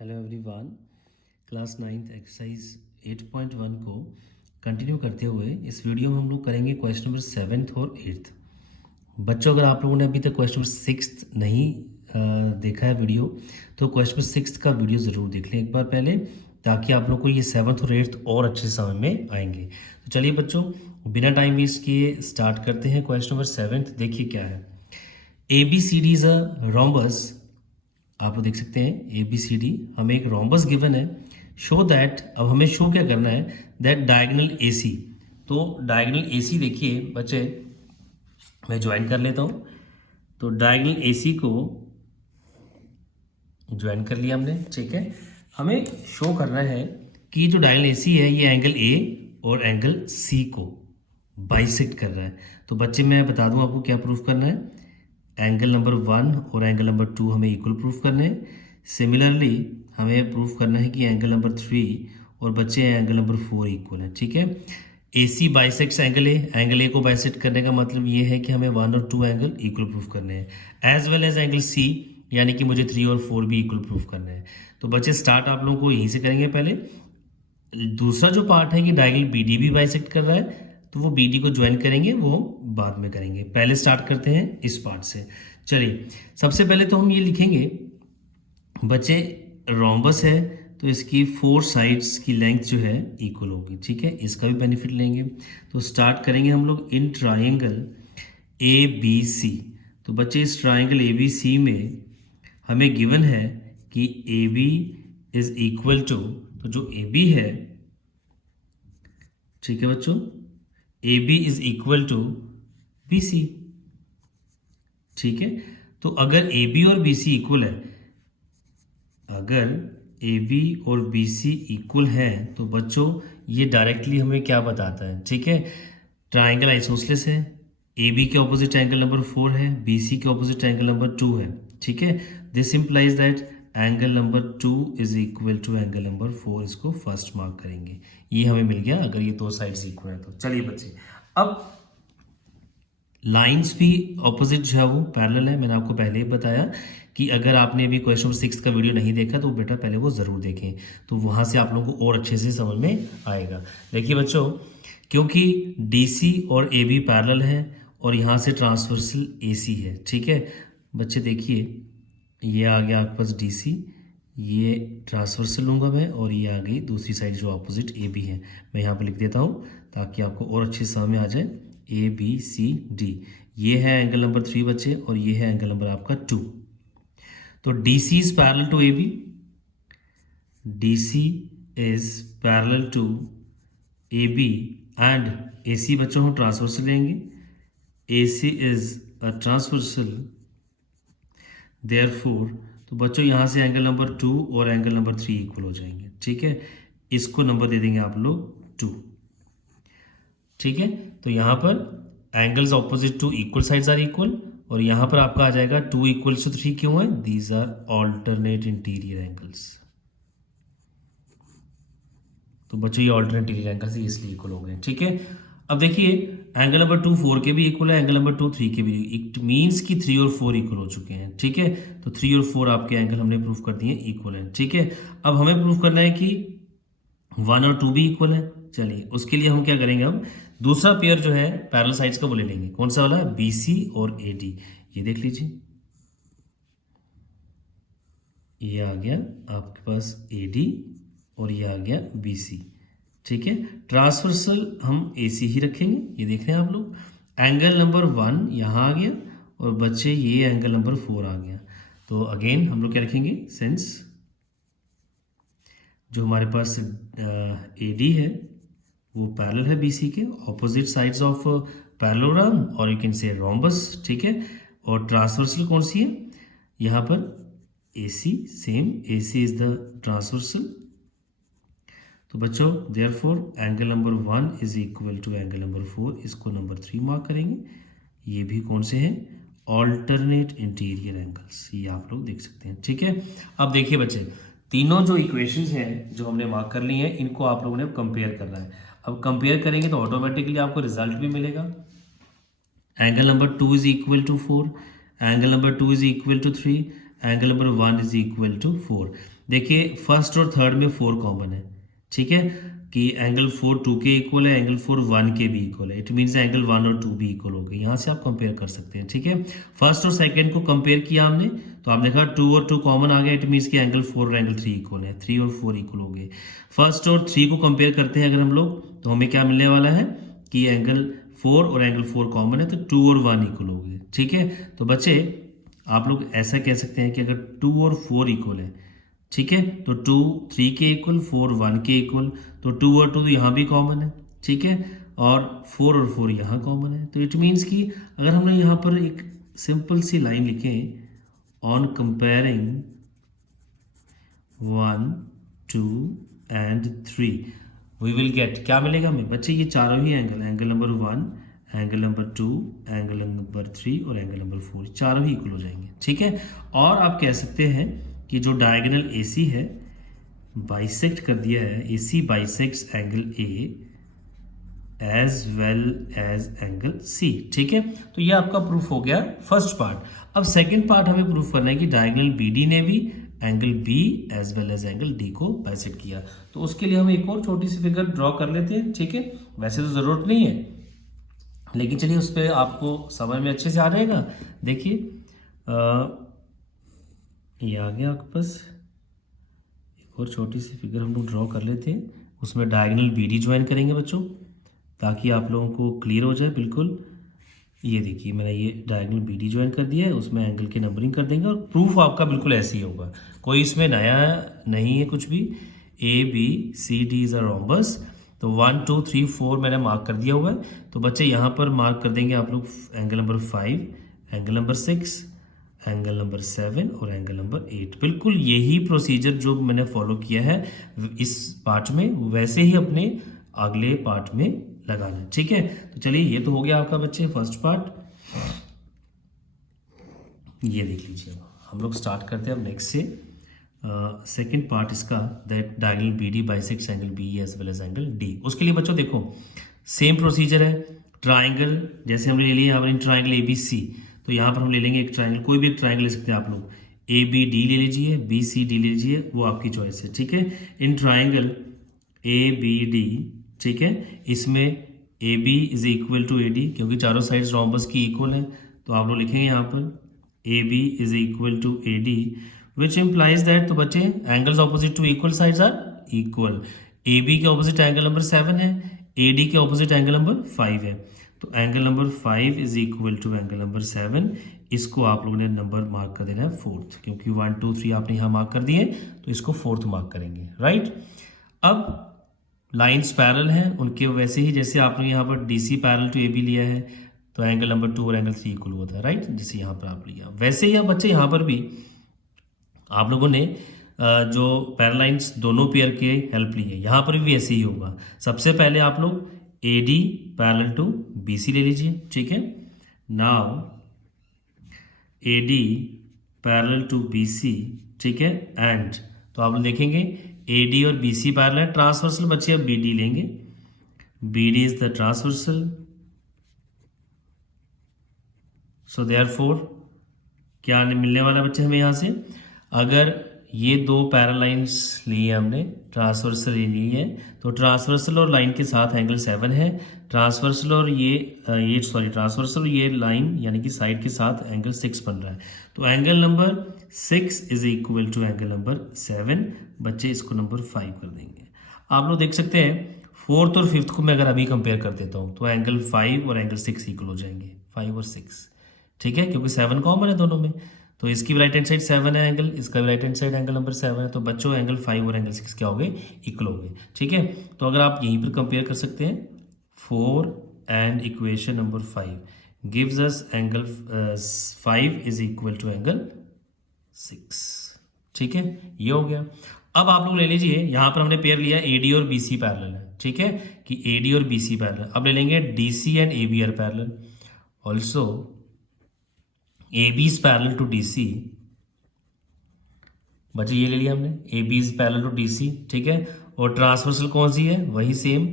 Hello everyone. Class 9th exercise 8.1 को continue करते हुए इस वीडियो में हम लोग करेंगे क्वेश्चन नंबर 7th और 8th। बच्चों, अगर आप लोगों ने अभी तक क्वेश्चन नंबर 6th नहीं देखा है वीडियो, तो क्वेश्चन नंबर 6th का वीडियो ज़रूर देख लें एक बार पहले, ताकि आप लोग को ये 7th और 8th और अच्छे से समझ में आएंगे। तो चलिए बच्चों, बिना टाइम वेस्ट किए स्टार्ट करते हैं। क्वेश्चन नंबर 7th देखिए क्या है। ABCD is a rhombus. आप लोग देख सकते हैं ABCD, हमें एक रोम्बस गिवन है। शो दैट, अब हमें शो क्या करना है, दैट डायगोनल AC। तो डायगोनल AC देखिए बच्चे, मैं ज्वाइन कर लेता हूँ। तो डायगोनल AC को ज्वाइन कर लिया हमने, ठीक है। हमें शो करना है कि जो डायगोनल AC है ये एंगल A और एंगल C को बाइसेक्ट कर रहा है। तो बच्चे मैं बता दूं आपको क्या प्रूफ करना है। एंगल नंबर 1 और एंगल नंबर 2 हमें इक्वल प्रूफ करने हैं। सिमिलरली हमें प्रूफ करना है कि एंगल नंबर 3 और बच्चे एंगल नंबर 4 इक्वल है, ठीक है। AC bisects angle A, angle A को बाइसेक्ट करने का मतलब ये है कि हमें 1 और 2 एंगल इक्वल प्रूफ करने हैं, as well as angle C, यानी कि मुझे 3 और 4 भी इक्वल प्रूफ करने हैं। तो बच्चे स्टार्ट आप लोगों को यहीं से करेंगे पहले। दूसरा जो पार्ट है कि डायगोनल BD भी बाइसेक्ट कर रहा है, तो वो BD को ज्वाइन करेंगे, वो बाद में करेंगे। पहले स्टार्ट करते हैं इस पार्ट से। चलिए, सबसे पहले तो हम ये लिखेंगे बच्चे, रोम्बस है तो इसकी 4 साइड्स की लेंथ जो है इक्वल होगी, ठीक है। इसका भी बेनिफिट लेंगे। तो स्टार्ट करेंगे हम लोग इन ट्राइंगल ABC। तो बच्चे इस ट्राइंगल ABC में हमें गिवन है कि AB इज इक्वल टू, तो जो AB है, ठीक है बच्चों, AB is equal to BC, ठीक है। तो अगर AB और BC इक्वल है, अगर AB और BC इक्वल है, तो बच्चों ये डायरेक्टली हमें क्या बताता है, ठीक है। ट्राइंगल आइसोसेलेस है, AB के ऑपोजिट एंगल नंबर 4 है, BC के ऑपोजिट एंगल नंबर 2 है, ठीक है। This implies that angle number 2 is equal to angle number 4। इसको फर्स्ट मार्क करेंगे। ये हमें मिल गया अगर ये दो साइड्स इक्वल है तो। चलिए बच्चे, अब लाइंस भी ऑपोजिट जो है वो पैरेलल है। मैंने आपको पहले ही बताया कि अगर आपने अभी क्वेश्चन 6 का वीडियो नहीं देखा तो बेटा पहले वो ज़रूर देखें, तो वहाँ से आप लोगों को और अच्छे से समझ में आएगा। देखिए बच्चों, क्योंकि DC और AB पैरेलल है और यहाँ से ट्रांसवर्सल AC है, ठीक है। बच्चे देखिए, ये आ गया आपके पास DC, ये ट्रांसवर्सल लूँगा मैं, और ये आ गई दूसरी साइड जो अपोजिट AB है। मैं यहाँ पर लिख देता हूँ ताकि आपको और अच्छे से समझ में आ जाए। ABCD, ये है एंगल नंबर 3 बच्चे, और ये है एंगल नंबर आपका 2। तो DC is parallel to AB, DC is parallel to AB, and AC बच्चों हम ट्रांसवर्सल लेंगे। AC is a transversal, therefore, तो बच्चों यहाँ से एंगल नंबर 2 और एंगल नंबर 3 इक्वल हो जाएंगे, ठीक है। इसको नंबर दे देंगे आप लोग 2, ठीक है। तो यहाँ पर angles opposite to equal sides are equal, और यहाँ पर आपका आ जाएगा 2 इक्वल्स टू 3 क्यों है, these are alternate interior angles. तो बच्चों ये ऑल्टरनेट इंटीरियर एंगल्स इसलिए इक्वल हो गए, ठीक है। अब देखिए, एंगल नंबर 2 4 के भी इक्वल है, एंगल नंबर 2 3 के भी। इट मीन्स कि 3 और 4 इक्वल हो चुके हैं, ठीक है। तो 3 और 4 आपके एंगल हमने प्रूफ कर दिए इक्वल है, ठीक है। अब हमें प्रूफ करना है कि 1 और 2 भी इक्वल है। चलिए, उसके लिए हम क्या करेंगे, हम दूसरा पेयर जो है पैरेलल साइड्स का वो ले लेंगे। कौन सा वाला है, BC और AD। ये देख लीजिए, ये आ गया आपके पास AD और ये आ गया BC, ठीक है। ट्रांसवर्सल हम AC ही रखेंगे। ये देख रहे हैं आप लोग, एंगल नंबर 1 यहाँ आ गया, और बच्चे ये एंगल नंबर 4 आ गया। तो अगेन हम लोग क्या रखेंगे, सिंस जो हमारे पास AD है वो पैरेलल है BC के, ऑपोजिट साइड्स ऑफ पैरेललोग्राम, और यू कैन से रोम्बस, ठीक है। और ट्रांसवर्सल कौन सी है, यहाँ पर AC, same AC is the transversal. तो बच्चों therefore angle number 1 is equal to angle number 4, इसको नंबर 3 मार्क करेंगे। ये भी कौन से हैं, ऑल्टरनेट इंटीरियर एंगल्स, ये आप लोग देख सकते हैं, ठीक है। अब देखिए बच्चे, तीनों जो इक्वेशंस हैं जो हमने मार्क कर ली हैं, इनको आप लोगों ने कंपेयर करना है। अब कंपेयर करेंगे तो ऑटोमेटिकली आपको रिजल्ट भी मिलेगा। Angle number 2 is equal to 4, angle number 2 is equal to 3, angle number 1 is equal to 4। देखिए फर्स्ट और थर्ड में 4 कॉमन है, ठीक है, कि एंगल 4 2 के इक्वल है, एंगल 4 1 के भी इक्वल है। इट मीन्स एंगल 1 और 2 भी इक्वल हो गए। यहाँ से आप कंपेयर कर सकते हैं, ठीक है। फर्स्ट और सेकंड को कंपेयर किया हमने तो आपने देखा 2 और 2 कॉमन आ गया। इट मीन्स कि एंगल 4 और एंगल 3 इक्वल है, 3 और 4 इक्वल हो गए। फर्स्ट और 3 को कंपेयर करते हैं अगर हम लोग तो हमें क्या मिलने वाला है कि एंगल 4 और एंगल 4 कॉमन है तो 2 और 1 इक्वल हो गए, ठीक है। तो बच्चे आप लोग ऐसा कह सकते हैं कि अगर 2 और 4 इक्वल है, ठीक है, तो 2 3 के इक्वल, 4 1 के इक्वल, तो 2 और 2 तो यहाँ भी कॉमन है, ठीक है, और 4 और 4 यहाँ कॉमन है। तो इट मीन्स कि अगर हमने यहाँ पर एक सिंपल सी लाइन लिखें on comparing 1 2 and 3 we will get, क्या मिलेगा हमें बच्चे, ये चारों ही angle, angle number 1, angle number 2, angle number 3 और एंगल नंबर 4 चारों ही इक्वल हो जाएंगे, ठीक है। और आप कह सकते हैं कि जो डायगोनल AC है बाइसेक्ट कर दिया है, AC bisects angle A as well as angle C, ठीक है। तो ये आपका प्रूफ हो गया फर्स्ट पार्ट। अब सेकंड पार्ट हमें प्रूफ करना है कि डायगोनल BD ने भी angle B as well as angle D को बाइसेक्ट किया। तो उसके लिए हम एक और छोटी सी फिगर ड्रॉ कर लेते हैं, ठीक है। वैसे तो ज़रूरत नहीं है, लेकिन चलिए उस पर आपको समझ में अच्छे से आ जाएगा। देखिए ये आ गया आपके पास, एक और छोटी सी फिगर हम लोग ड्रॉ कर लेते हैं, उसमें डायगोनल BD ज्वाइन करेंगे बच्चों, ताकि आप लोगों को क्लियर हो जाए बिल्कुल। ये देखिए मैंने ये डायगोनल BD ज्वाइन कर दिया है, उसमें एंगल की नंबरिंग कर देंगे और प्रूफ आपका बिल्कुल ऐसे ही होगा, कोई इसमें नया नहीं है कुछ भी। ABCD इज अ रोम्बस, तो 1 2 3 4 मैंने मार्क कर दिया हुआ है। तो बच्चे यहाँ पर मार्क कर देंगे आप लोग angle number 5, angle number 6, angle number 7 और एंगल नंबर 8। बिल्कुल यही प्रोसीजर जो मैंने फॉलो किया है इस पार्ट में, वैसे ही अपने अगले पार्ट में लगाना है, ठीक है। तो चलिए ये तो हो गया आपका बच्चे फर्स्ट पार्ट। ये देख लीजिए, हम लोग स्टार्ट करते हैं अब नेक्स्ट से सेकंड पार्ट इसका, that diagonal BD bisects angle BE as well as angle D। उसके लिए बच्चों देखो सेम प्रोसीजर है, ट्राइंगल जैसे हमने ले लिया यहाँ पर ट्राइंगल ABC, तो यहाँ पर हम ले लेंगे एक ट्राइंगल, कोई भी एक ट्राइंगल ले सकते हैं आप लोग, ABD ले लीजिए, BCD ले लीजिए, वो आपकी चॉइस है, ठीक है। इन ट्राइंगल ABD, ठीक है, इसमें AB is equal to AD, क्योंकि चारों साइड्स रोम्बस की इक्वल है, तो आप लोग लिखेंगे यहाँ पर AB is equal to AD, which implies that, तो बच्चे angles opposite to equal sides are equal. AB के ऑपोजिट एंगल नंबर 7 है, AD के ऑपोजिट एंगल नंबर 5 है, तो angle number 5 is equal to angle number 7। इसको आप लोगों ने नंबर मार्क कर देना है 4th, क्योंकि 1 2 3 आपने यहाँ मार्क कर दिए तो इसको 4th मार्क करेंगे, राइट। अब लाइन्स पैरेलल हैं उनके, वैसे ही जैसे आपने यहाँ पर DC पैरेलल टू AB लिया है तो एंगल नंबर 2 और एंगल 3 इक्वल होता है, राइट, जैसे यहाँ पर आप लिया, वैसे ही आप बच्चे यहाँ पर भी आप लोगों ने जो पैरालाइंस दोनों पेयर के हेल्प ली है, यहाँ पर भी ऐसे ही होगा। सबसे पहले आप लोग AD पैरेलल टू BC ले लीजिए, ठीक है। Now AD parallel to BC, ठीक है, एंड तो आप लोग देखेंगे AD और BC पैरेलल, ट्रांसवर्सल बच्चे अब BD लेंगे, BD is the transversal, so therefore क्या मिलने वाला बच्चे हमें यहाँ से, अगर ये दो पैरेलल लाइन्स ली है हमने, ट्रांसवर्सल ली है, तो ट्रांसवर्सल और लाइन के साथ एंगल 7 है, ट्रांसवर्सल और ट्रांसवर्सल ये लाइन यानी कि साइड के साथ एंगल 6 बन रहा है, तो angle number 6 is equal to angle number 7। बच्चे इसको नंबर 5 कर देंगे। आप लोग देख सकते हैं 4th और 5th को मैं अगर अभी कंपेयर कर देता हूँ तो एंगल 5 और एंगल 6 इक्वल हो जाएंगे, 5 और 6, ठीक है, क्योंकि 7 कॉमन है दोनों में, तो इसकी भी राइट हैंड साइड 7 है एंगल, इसका भी right hand side angle number 7 है, तो बच्चों एंगल 5 और एंगल 6 क्या हो गए, इक्वल हो गए, ठीक है। तो अगर आप यहीं पर कंपेयर कर सकते हैं 4 and equation number 5 gives us angle 5 is equal to angle 6, ठीक है, ये हो गया। अब आप लोग ले लीजिए, यहाँ पर हमने पेयर लिया AD और BC पैरेलल है, ठीक है, कि AD और BC पैरेलल। अब ले लेंगे DC and AB are parallel, also AB is parallel to DC, बच्चे ये ले लिया हमने, AB is parallel to DC, ठीक है, और ट्रांसवर्सल कौन सी है, वही same,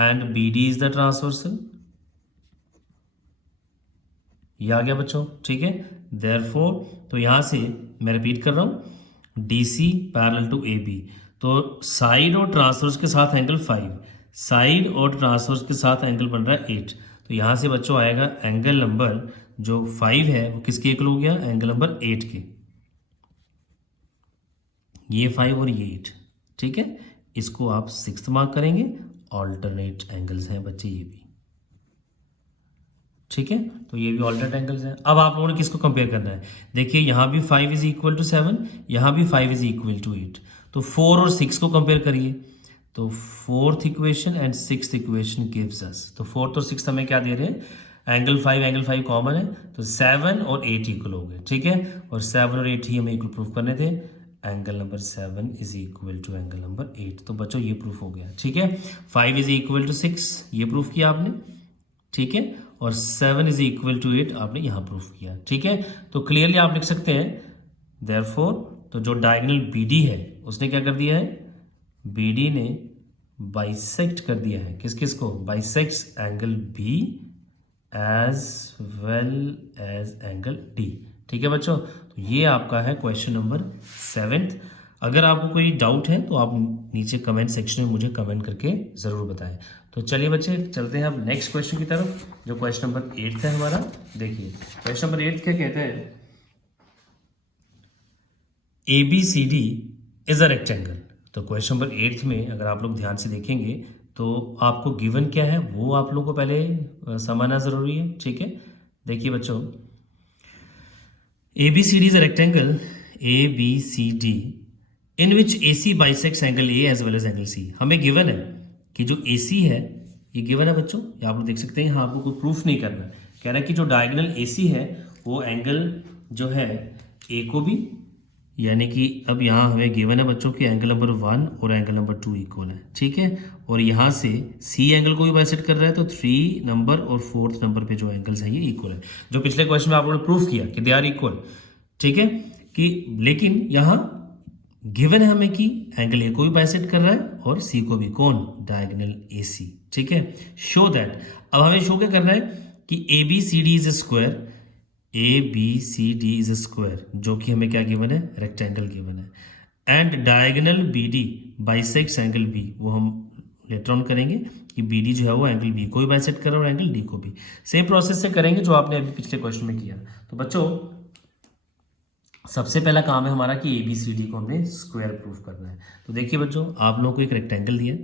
and BD is the transversal, ये आ गया बच्चों, ठीक है। देयरफॉर तो यहाँ से मैं रिपीट कर रहा हूँ, DC पैरेलल टू AB, तो साइड और ट्रांसवर्स के साथ एंगल 5, साइड और ट्रांसवर्स के साथ एंगल बन रहा है 8। तो यहाँ से बच्चों आएगा एंगल नंबर जो 5 है वो किसके इक्वल हो गया, एंगल नंबर 8 के। ये 5 और ये 8, ठीक है। इसको आप 6th मार्क करेंगे। ऑल्टरनेट एंगल्स हैं बच्चे ये भी, ठीक है। तो ये भी ऑल्टरनेट एंगल्स हैं। अब आप लोगों ने किसको कंपेयर करना है, देखिए यहाँ भी 5 इज इक्वल टू 7, यहाँ भी 5 इज इक्वल टू 8। तो 4 और 6 को कंपेयर करिए। तो 4th equation and 6th equation gives us, तो 4th और 6th हमें क्या दे रहे हैं, एंगल 5 कॉमन है, तो 7 और 8 इक्वल हो गए, ठीक है। और 7 और 8 ही हमें इक्वल प्रूफ करने थे। Angle number 7 is equal to angle number 8, तो बच्चों ये प्रूफ हो गया, ठीक है। 5 इज इक्वल टू 6 ये प्रूफ किया आपने, ठीक है। और 7 इज इक्वल टू 8 आपने यहाँ प्रूफ किया, ठीक है। तो क्लियरली आप लिख सकते हैं देयरफॉर, तो जो डायगोनल BD है उसने क्या कर दिया है, BD ने बाइसेक्ट कर दिया है किस किस को, bisects angle B as well as angle D, ठीक है बच्चों। तो ये आपका है क्वेश्चन नंबर 7th। अगर आपको कोई डाउट है तो आप नीचे कमेंट सेक्शन में मुझे कमेंट करके ज़रूर बताएं। तो चलिए बच्चे चलते हैं अब नेक्स्ट क्वेश्चन की तरफ, जो क्वेश्चन नंबर 8 है हमारा। देखिए क्वेश्चन नंबर 8 क्या कहता है, ABCD इज अ रेक्टेंगल। तो क्वेश्चन नंबर 8 में अगर आप लोग ध्यान से देखेंगे तो आपको गिवन क्या है वो आप लोगों को पहले समझना ज़रूरी है, ठीक है। देखिए बच्चों, ABCD is a rectangle ABCD in which AC bisects angle A as well as angle C। हमें गिवन है कि जो AC है ये गिवन है बच्चों, ये आप लोग देख सकते हैं, यहाँ आपको कोई प्रूफ नहीं करना, कह रहा है कि जो डायगोनल AC है वो एंगल जो है A को भी, यानी कि अब यहाँ हमें गिवन है बच्चों कि एंगल नंबर 1 और एंगल नंबर 2 इक्वल है, ठीक है। और यहाँ से C एंगल को भी बाइसेक्ट कर रहा है, तो 3 नंबर और 4th नंबर पे जो एंगल्स है ये इक्वल है, जो पिछले क्वेश्चन में आप लोगों ने प्रूफ किया कि दे आर इक्वल, ठीक है। कि लेकिन यहाँ गिवन है हमें कि एंगल A को भी बाइसेक्ट कर रहा है और C को भी, कौन, डायगोनल AC, ठीक है। शो दैट, अब हमें शो क्या करना है कि ABCD is square, ABCD is square, जो कि हमें क्या गिवन है, रेक्टेंगल गिवन है। And diagonal BD bisects angle B, वो हम लेटर ऑन करेंगे कि BD जो है वो एंगल B को भी बाइसेक्ट कर रहा है और एंगल D को भी। सेम प्रोसेस से करेंगे जो आपने अभी पिछले क्वेश्चन में किया। तो बच्चों सबसे पहला काम है हमारा कि ABCD को हमने स्क्वायर प्रूफ करना है। तो देखिए बच्चों, आप लोगों को एक रेक्टेंगल दिया,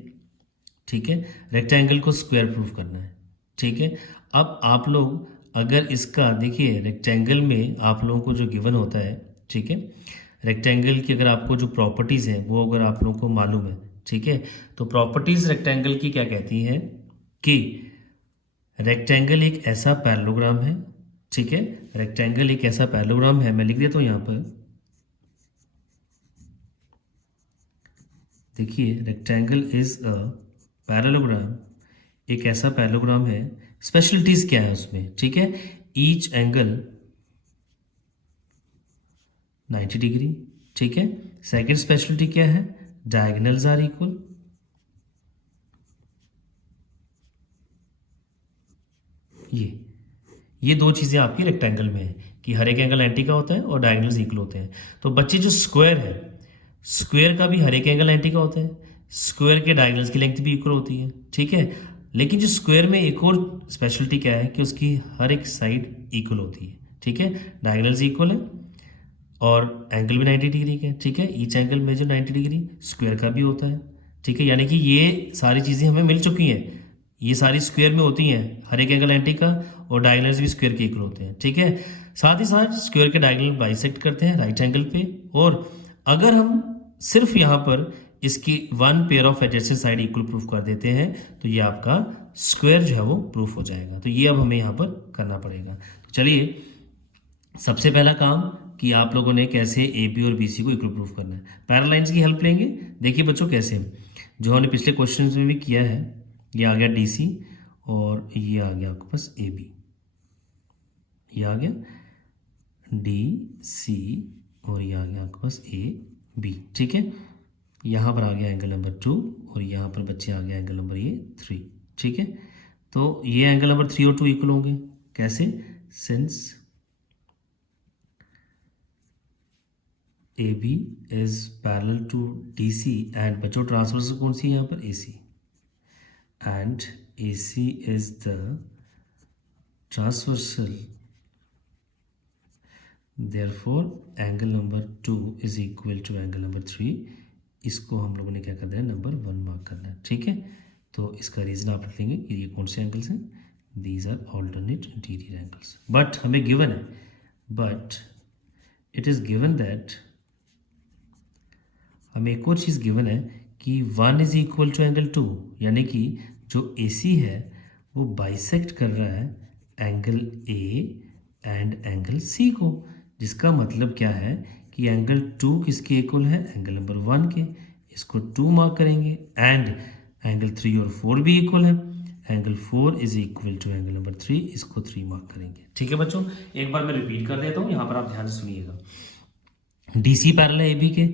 ठीक है, रेक्टेंगल को स्क्वायर प्रूफ करना है, ठीक है। अब आप लोग अगर इसका देखिए, रेक्टेंगल में आप लोगों को जो गिवन होता है, ठीक है, रेक्टेंगल की अगर आपको जो प्रॉपर्टीज़ हैं वो अगर आप लोगों को मालूम है, ठीक है, तो प्रॉपर्टीज़ रेक्टेंगल की क्या कहती हैं कि रेक्टेंगल एक ऐसा पैरेललोग्राम है, ठीक है, रेक्टेंगल एक ऐसा पैरेललोग्राम है, मैं लिख देता हूँ यहाँ पर, देखिए रेक्टेंगल इज अ पैरेललोग्राम, एक ऐसा पैरेललोग्राम है, स्पेशलिटीज क्या है उसमें, ठीक है, ईच एंगल 90 डिग्री, ठीक है। सेकंड स्पेशलिटी क्या है, डायगोनल्स आर इक्वल, ये दो चीज़ें आपकी रेक्टेंगल में है कि हर एक एंगल 90 का होता है और डायगोनल्स इक्वल होते हैं। तो बच्चे जो स्क्वायर है, स्क्वायर का भी हर एक एंगल 90 का होता है, स्क्वायर के डायगोनल्स की लेंथ भी इक्वल होती है, ठीक है। लेकिन जो स्क्वायर में एक और स्पेशलिटी क्या है कि उसकी हर एक साइड इक्वल होती है, ठीक है, डायगोनल्स इक्वल है और एंगल भी 90 डिग्री का है, ठीक है। Each angle measure 90 degree square का भी होता है, ठीक है। यानी कि ये सारी चीज़ें हमें मिल चुकी हैं, ये सारी स्क्वायर में होती हैं, हर एक एंगल 90 का और डायगोनल्स भी स्क्वायर के इक्वल होते हैं, ठीक है। साथ ही साथ स्क्वायर के डायगोनल बाइसेक्ट करते हैं राइट एंगल पे, और अगर हम सिर्फ यहाँ पर इसकी one pair of adjacent side equal proof कर देते हैं तो ये आपका स्क्वायर जो है वो प्रूफ हो जाएगा। तो ये अब हमें यहाँ पर करना पड़ेगा। तो चलिए सबसे पहला काम कि आप लोगों ने कैसे AB और BC को इक्वल प्रूफ करना है, पैरेलल लाइंस की हेल्प लेंगे। देखिए बच्चों कैसे, जो हमने पिछले क्वेश्चन में भी किया है, ये आ गया DC और ये आ गया आपके पास AB, ये आ गया DC और ये आ गया आपके पास AB, ठीक है। यहाँ पर आ गया एंगल नंबर 2 और यहाँ पर बच्चे आ गया एंगल नंबर ये 3, ठीक है। तो ये एंगल नंबर 3 और 2 इक्वल होंगे कैसे, since A B is parallel to D C and बच्चों ट्रांसवर्सल कौन सी है यहाँ पर, A C, and A C is the transversal, therefore angle number 2 is equal to angle number 3। इसको हम लोगों ने क्या करना है, नंबर 1 मार्क करना है। ठीक है, तो इसका रीज़न आप लिखेंगे कि ये कौन से एंगल्स हैं, these are alternate interior angles. But हमें गिवन है, but it is given that, हमें एक और चीज़ गिवन है कि 1 इज इक्वल टू एंगल 2, यानी कि जो ए सी है वो बाइसेक्ट कर रहा है angle A and angle C को, जिसका मतलब क्या है कि एंगल 2 किसके इक्वल है, एंगल नंबर 1 के, इसको 2 मार्क करेंगे, एंड एंगल 3 और 4 भी इक्वल है, angle 4 is equal to angle number 3, इसको 3 मार्क करेंगे। ठीक है बच्चों, एक बार मैं रिपीट कर देता हूँ, यहाँ पर आप ध्यान से सुनिएगा। डीसी पैरेलल है ए बी के,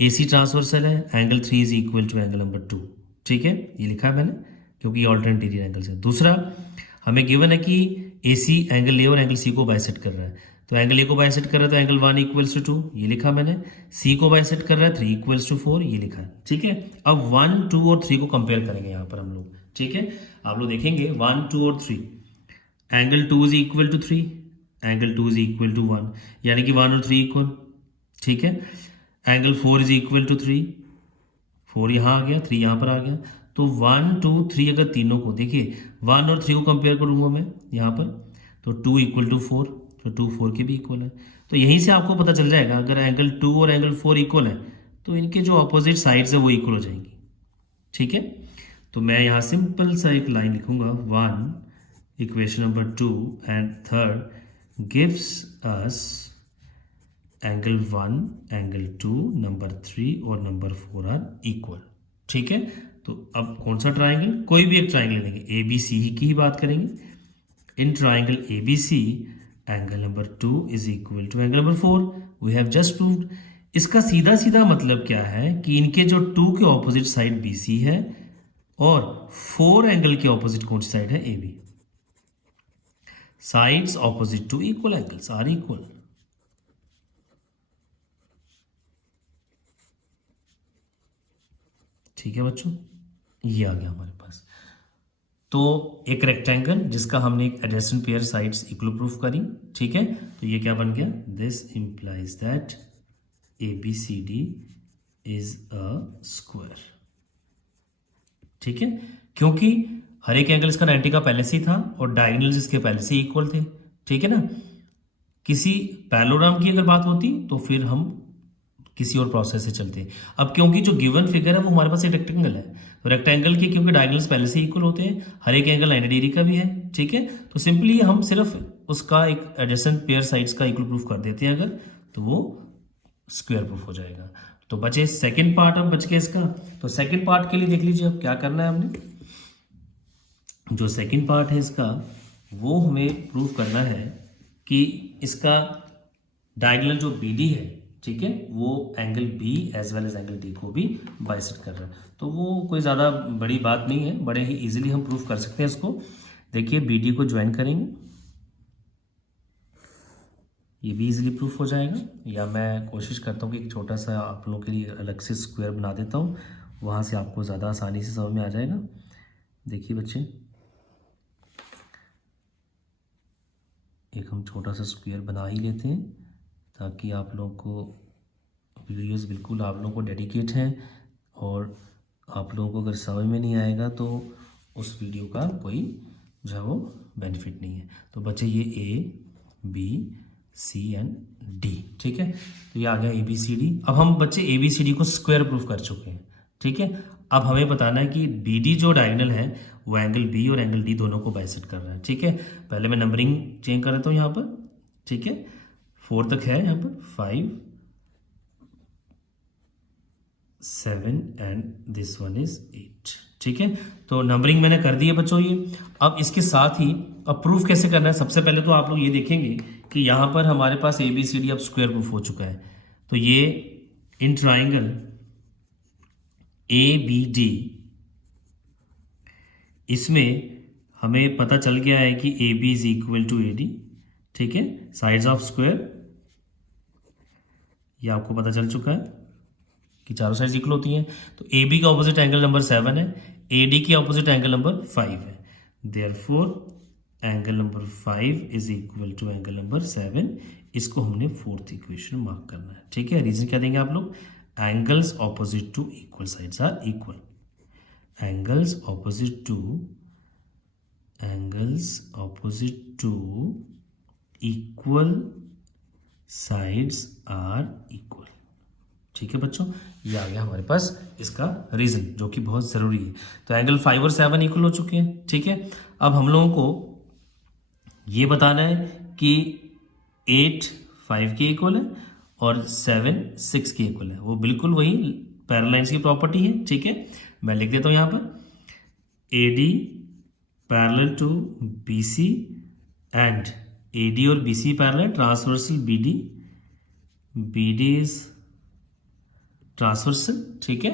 एसी ट्रांसवर्सल है, angle 3 is equal to angle number 2। ठीक है, ये लिखा है मैंने क्योंकि ये ऑल्टरनेट इंटीरियर एंगल्स है। दूसरा, हमें गिवन है कि एसी एंगल ए और एंगल सी को बाइसेक्ट कर रहा है, तो एंगल ए को बाइसेक्ट कर रहा है तो एंगल 1 इक्वल्स टू 2, ये लिखा मैंने। सी को बाइसेक्ट कर रहा है 3 इक्वल्स टू 4, ये लिखा है। ठीक है, अब 1, 2 और 3 को कंपेयर करेंगे यहाँ पर हम लोग। ठीक है, आप लोग देखेंगे 1, 2 और 3, angle 2 is equal to 3, angle 2 is equal to 1, यानी कि 1 और 3 इक्वल। ठीक है, एंगल 4 इज इक्वल टू 3, 4 यहाँ आ गया, 3 यहाँ पर आ गया, तो 1, 2, 3 अगर तीनों को देखिए 1 और 3 को कंपेयर करूँगा मैं यहाँ पर, तो 2 इक्वल टू 4, तो 2 4 के भी इक्वल है। तो यहीं से आपको पता चल जाएगा अगर एंगल 2 और एंगल 4 इक्वल है तो इनके जो अपोजिट साइड्स है वो इक्वल हो जाएंगी। ठीक है, तो मैं यहाँ सिंपल सा एक लाइन लिखूंगा, 1 equation number 2 and third gives us angle 1, angle 2, number 3 और नंबर 4 आर इक्वल। ठीक है, तो अब कौन सा ट्राइंगल, कोई भी एक ट्राइंगल लेंगे, ए बी सी की ही बात करेंगे। In triangle A B C angle number 2 is equal to angle number 4, we have just proved. इसका सीधा सीधा मतलब क्या है कि इनके जो 2 के ऑपोजिट साइड बी सी है और 4 एंगल के ऑपोजिट कौन सी साइड है, A B. Sides opposite to equal angles are equal. ठीक है बच्चों, ये आ गया हमारे पास। तो एक रेक्टेंगल जिसका हमने एक adjacent pair sides equal proof करी। ठीक है, तो ये क्या बन गया, this implies that A B C D is a square. ठीक है, क्योंकि हर एक एंगल इसका 90 का पहले से ही था और डायगोनल्स इसके पहले से इक्वल थे। ठीक है ना, किसी पैरेललोग्राम की अगर बात होती तो फिर हम किसी और प्रोसेस से चलते। अब क्योंकि जो गिवन फिगर है वो हमारे पास एक रेक्टेंगल है, तो रेक्टेंगल के क्योंकि डायगोनल्स पहले से इक्वल होते हैं, हर एक एंगल 90 डिग्री का भी है। ठीक है, तो सिंपली हम सिर्फ उसका एक एडजेसेंट पेयर साइड्स का इक्वल प्रूफ कर देते हैं अगर, तो वो स्क्वायर प्रूफ हो जाएगा। तो बचे सेकेंड पार्ट, अब बच गया इसका। तो सेकेंड पार्ट के लिए देख लीजिए अब क्या करना है हमने। जो सेकेंड पार्ट है इसका, वो हमें प्रूफ करना है कि इसका डायगोनल जो बी डी है, ठीक है, वो angle B as well as angle D को भी बाइसेक्ट कर रहा है। तो वो कोई ज़्यादा बड़ी बात नहीं है, बड़े ही इजीली हम प्रूफ कर सकते हैं इसको। देखिए बी डी को ज्वाइन करेंगे, ये भी इजीली प्रूफ हो जाएगा। या मैं कोशिश करता हूँ कि एक छोटा सा आप लोगों के लिए अलग से स्क्वायर बना देता हूँ, वहाँ से आपको ज़्यादा आसानी से समझ में आ जाएगा। देखिए बच्चे, एक हम छोटा सा स्क्वायर बना ही लेते हैं ताकि आप लोगों को वीडियोस बिल्कुल आप लोगों को डेडिकेट हैं, और आप लोगों को अगर समझ में नहीं आएगा तो उस वीडियो का कोई जो है वो बेनिफिट नहीं है। तो बच्चे ये A B C and D, ठीक है, तो ये आ गया ए बी सी डी। अब हम बच्चे ए बी सी डी को स्क्वायर प्रूफ कर चुके हैं। ठीक है, अब हमें बताना है कि बी डी जो डायगोनल है वो एंगल बी और एंगल डी दोनों को बाइसेक्ट कर रहा है। ठीक है, पहले मैं नंबरिंग चेंज कर देता हूँ यहाँ पर। ठीक है, 4 तक है यहाँ पर, 5 7 एंड दिस वन इज 8। ठीक है, तो नंबरिंग मैंने कर दी है बच्चों ये। अब इसके साथ ही अब प्रूफ कैसे करना है, सबसे पहले तो आप लोग ये देखेंगे कि यहाँ पर हमारे पास ए बी सी डी अब स्क्वायर प्रूफ हो चुका है। तो ये in triangle A B D, इसमें हमें पता चल गया है कि A B is equal to A D, ठीक है, साइड्स ऑफ स्क्वायर ये आपको पता चल चुका है कि चारों साइड्स इक्वल होती हैं। तो ए बी का ऑपोजिट एंगल नंबर 7 है, ए डी की ऑपोजिट एंगल नंबर 5 है। Therefore angle number 5 is equal to angle number 7। इसको हमने फोर्थ इक्वेशन मार्क करना है। ठीक है, रीजन क्या देंगे आप लोग, angles opposite to equal sides are equal, angles opposite to equal sides are equal. ठीक है बच्चों, ये आ गया हमारे पास इसका रीजन, जो कि बहुत ज़रूरी है। तो एंगल 5 और 7 इक्वल हो चुके हैं। ठीक है, अब हम लोगों को ये बताना है कि 8 5 के इक्वल है और 7 6 के इक्वल है। वो बिल्कुल वही पैरेलल लाइंस की प्रॉपर्टी है। ठीक है, मैं लिख देता हूँ यहाँ पर A D parallel to B C and A D और B C parallel, transversal B D is transversal. ठीक है,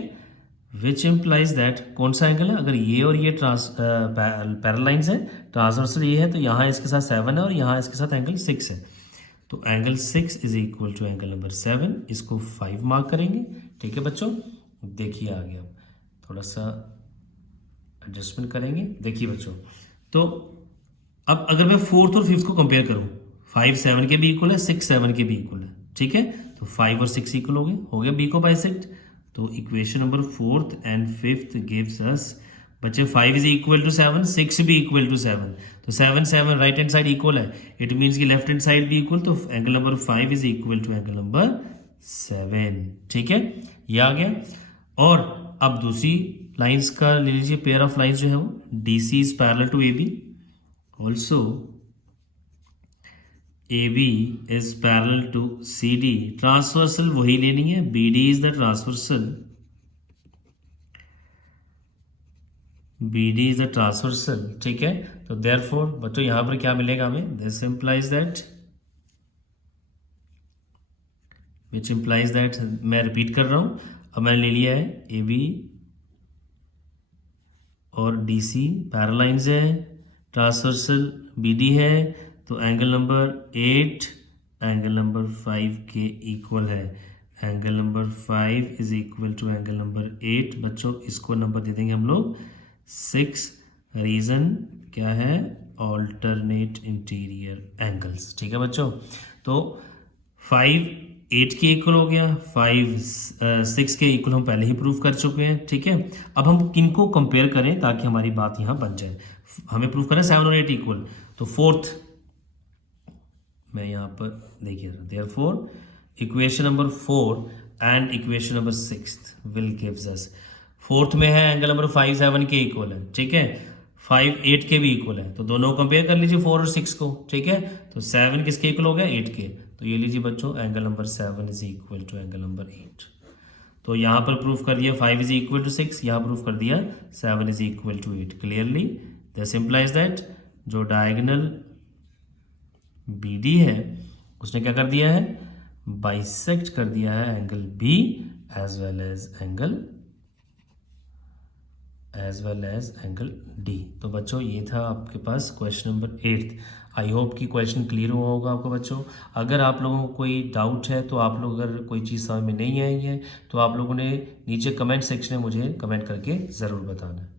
विच इम्प्लाइज दैट, कौन सा एंगल है, अगर ये और ये पैरेलल लाइंस है, ट्रांसवर्सल ये है, तो यहाँ इसके साथ 7 है और यहाँ इसके साथ एंगल 6 है। तो angle 6 is equal to angle number 7, इसको 5 मार्क करेंगे। ठीक है बच्चों, देखिए आ गया, थोड़ा सा एडजस्टमेंट करेंगे। देखिए बच्चों, तो अब अगर मैं 4th और 5th को कंपेयर करूँ, 5 7 के भी इक्वल है, 6 7 के भी इक्वल है। ठीक है, तो 5 और 6 इक्वल हो गया बी को बाइसेक्ट। तो equation number 4th and 5th gives us, बच्चे 5 इज इक्वल टू 7, 6 भी इक्वल टू 7, तो 7 7 राइट हैंड साइड इक्वल है, इट मीन्स कि लेफ्ट हैंड साइड भी इक्वल, तो angle number 5 is equal to angle number 7। ठीक है, ये आ गया। और अब दूसरी लाइंस का ले लीजिए, पेयर ऑफ लाइंस जो है वो D C is parallel to A B, also A B is parallel to C D, transversal वही लेनी है, B D is the transversal, B D is the transversal. ठीक है, तो देयरफॉर बच्चों यहाँ पर क्या मिलेगा हमें, this implies that, which implies that, मैं रिपीट कर रहा हूँ, अब मैंने ले लिया है ए बी और डी सी पैरेलल लाइंस है, ट्रांसवर्सल बी डी है, तो एंगल नंबर 8 एंगल नंबर 5 के इक्वल है। Angle number 5 is equal to angle number 8। बच्चों इसको नंबर दे देंगे हम लोग 6। रीज़न क्या है, ऑल्टरनेट इंटीरियर एंगल्स। ठीक है बच्चों, तो 5 8 के इक्वल हो गया, 5 6 के इक्वल हम पहले ही प्रूफ कर चुके हैं। ठीक है, अब हम किनको कंपेयर करें ताकि हमारी बात यहाँ बन जाए। हमें प्रूफ करना है 7 और 8 इक्वल, तो 4th मैं यहाँ पर देखिए, therefore equation number 4 and equation number 6 will gives us, 4th में है एंगल नंबर 5 7 के इक्वल है। ठीक है, 5 8 के भी इक्वल है, तो दोनों कंपेयर कर लीजिए 4 और 6 को। ठीक है, तो 7 किसके इक्वल हो गया, 8 के, तो ये लीजिए बच्चों angle number 7 is equal to angle number 8। तो यहाँ पर प्रूफ कर दिया 5 इज इक्वल टू 6, यहाँ प्रूफ कर दिया 7 is equal to 8। Clearly this implies that जो डायगोनल बी डी है उसने क्या कर दिया है, बाइसेक्ट कर दिया है angle B as well as angle D. तो बच्चों ये था आपके पास क्वेश्चन नंबर 8। आई होप कि क्वेश्चन क्लियर हुआ होगा आपको बच्चों। अगर आप लोगों को कोई डाउट है, तो आप लोग अगर कोई चीज़ समझ में नहीं आई है, तो आप लोगों ने नीचे कमेंट सेक्शन में मुझे कमेंट करके ज़रूर बताना है।